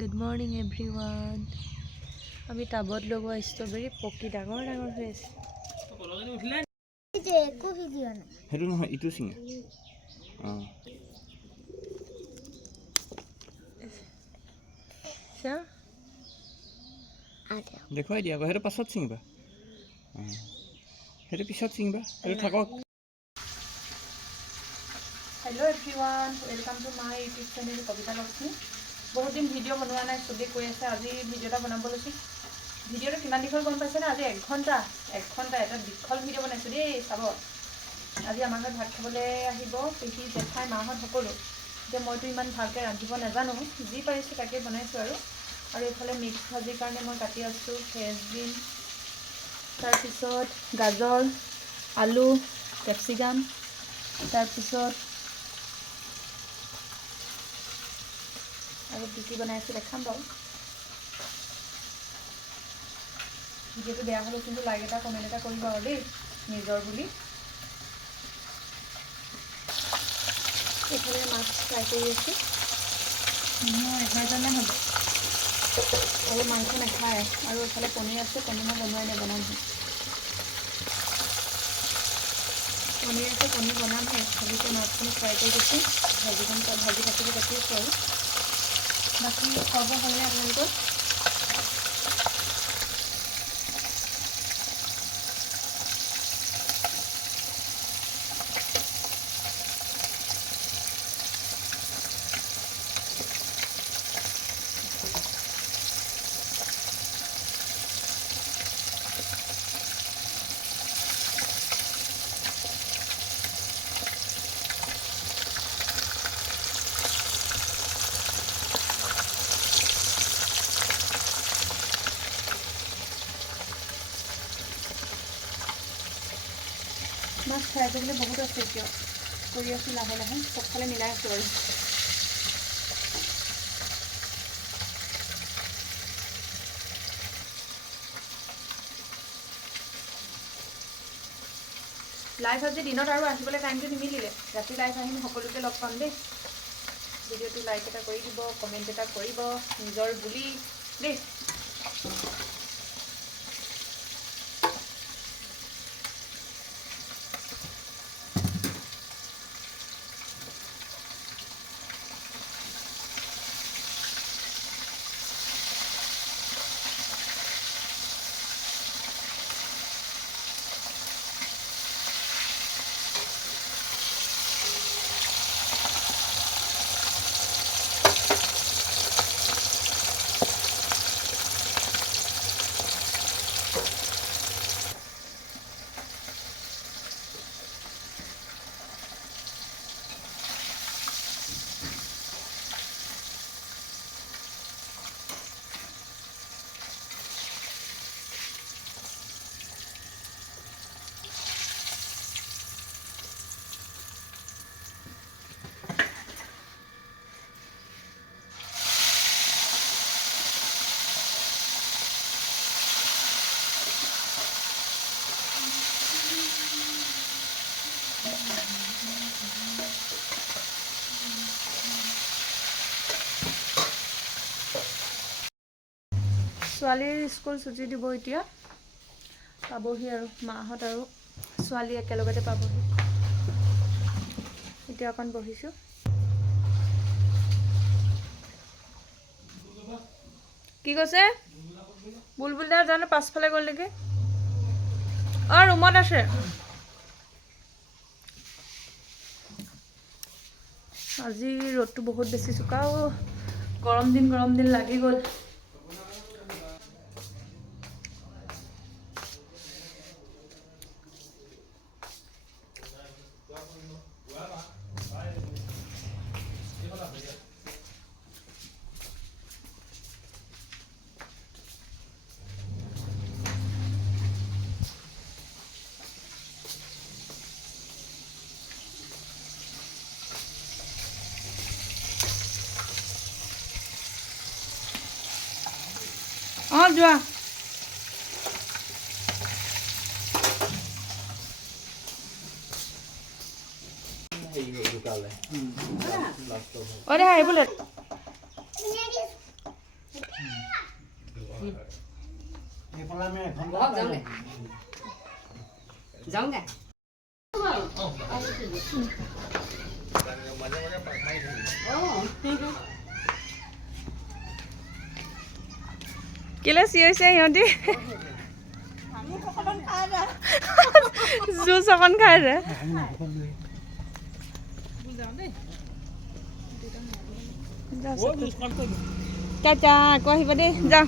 Good morning everyone. আমি টাবত লগোৱা ষ্ট্ৰবেৰী পকি ডাঙৰ ডাঙৰ হৈ আছে। সেইটো নহয় ইটো চিঙা দেখুৱাই দিয়া আকৌ সেইটো পাছত চিঙিবা সেইটো পিছত চিঙিবা সেইটো থাকক। Hello' everyone, welcome to my YouTube channel Kabita Lakshmi. বহুত দিন ভিডিঅ' বনোৱা নাই, চবেই কৈ আছে আজি ভিডিঅ' এটা বনাব লৈছোঁ। ভিডিঅ'টো কিমান দীঘল গম পাইছেনে? আজি এক ঘণ্টা এটা দীঘল ভিডিঅ' বনাইছোঁ দেই। চাব, আজি আমাৰ ঘৰত ভাত খাবলৈ আহিব পেহী, জেঠাই, মাহঁত সকলো। এতিয়া মইতো ইমান ভালকৈ ৰান্ধিব নাজানো, যি পাৰিছোঁ তাকে বনাইছোঁ আৰু এইফালে মিক্স ভাজিৰ কাৰণে মই কাটি আছোঁ ফ্ৰেঞ্চবিন, তাৰপিছত গাজৰ, আলু, কেপচিকাম, তাৰপিছত আৰু কি কি বনাই আছোঁ দেখাম বাৰু। ভিডিঅ'টো বেয়া হ'লেও কিন্তু লাইক এটা কমেণ্ট এটা কৰিব আৰু দেই, নিজৰ বুলি। এইফালে মাছ ফ্ৰাই কৰি আছোঁ। 11জনমান হ'ব আৰু মাংস নাখায়। আৰু এইফালে পনীৰ আছে, পনীৰ মই বনোৱাই নাই, বনামহে। পনীৰ আছে, পনীৰ বনামহে। খালিকৈ মাছখিনি ফ্ৰাই কৰি দিছোঁ, ভাজি পাচলি কাটি আছোঁ আৰু বাকী খোৱা বোৱা হ'লে আপোনালোকৰ? মাছ ফ্ৰাই কৰিবলৈ বহুত আছে, এতিয়াও কৰি আছোঁ লাহে লাহে, চবফালে মিলাই আছোঁ আৰু। লাইভ আজি দিনত আৰু আহিবলৈ টাইমটো নিমিলিলে, ৰাতি লাইভ আহিম, সকলোকে লগ পাম দেই। ভিডিঅ'টো লাইক এটা কৰি দিব, কমেণ্ট এটা কৰিব, নিজৰ বুলি দেই। ছোৱালীৰ স্কুল ছুটি দিব এতিয়া, পাবহি আৰু মাহঁত আৰু ছোৱালী একেলগতে পাবহি। এতিয়া অকণ বহিছোঁ। কি কৈছে? বুলবুল দা জানো পাছফালে গ'ল নেকি। অঁ, ৰুমত আছে। আজি ৰ'দটো বহুত বেছি চোকা। গৰম দিন লাগি গ'ল। অঁ, যোৱা। অ' দে আহিবলৈ যাওঁগে কেলে চিঞৰিছে সিহঁতি জুচ অকণ খাই যে চাচা আকৌ আহিবা দেই যাওঁ